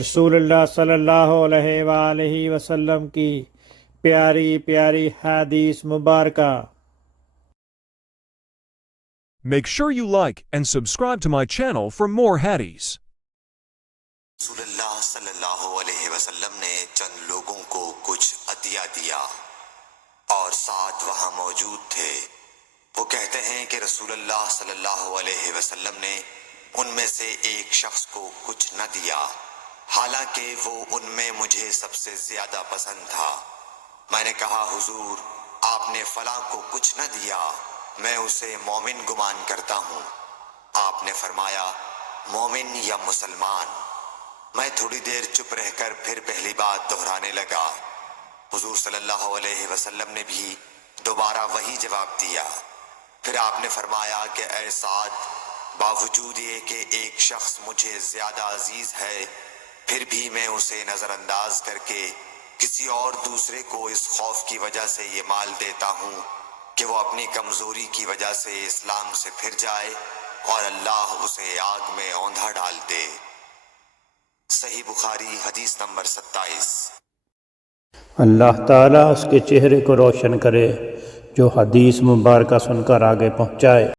رسول اللہ صلی اللہ علیہ وآلہ وسلم کی پیاری پیاری حدیث مبارکہ۔ Make sure you like and subscribe to my channel for more hadiths. رسول اللہ صلی اللہ علیہ وسلم نے چند لوگوں کو کچھ عطیہ دیا اور ساتھ وہاں موجود تھے۔ وہ کہتے ہیں کہ رسول اللہ صلی اللہ علیہ وسلم نے ان میں سے ایک شخص کو کچھ نہ دیا، حالانکہ وہ ان میں مجھے سب سے زیادہ پسند تھا۔ میں نے کہا حضور، آپ نے فلاں کو کچھ نہ دیا، میں اسے مومن گمان کرتا ہوں۔ آپ نے فرمایا مومن یا مسلمان؟ میں تھوڑی دیر چپ رہ کر پھر پہلی بات دہرانے لگا۔ حضور صلی اللہ علیہ وسلم نے بھی دوبارہ وہی جواب دیا۔ پھر آپ نے فرمایا کہ اے سعد، باوجود یہ کہ ایک شخص مجھے زیادہ عزیز ہے، پھر بھی میں اسے نظر انداز کر کے کسی اور دوسرے کو اس خوف کی وجہ سے یہ مال دیتا ہوں کہ وہ اپنی کمزوری کی وجہ سے اسلام سے پھر جائے اور اللہ اسے آگ میں اوندھا ڈال دے۔ صحیح بخاری حدیث نمبر 27۔ اللہ تعالیٰ اس کے چہرے کو روشن کرے جو حدیث مبارکہ سن کر آگے پہنچائے۔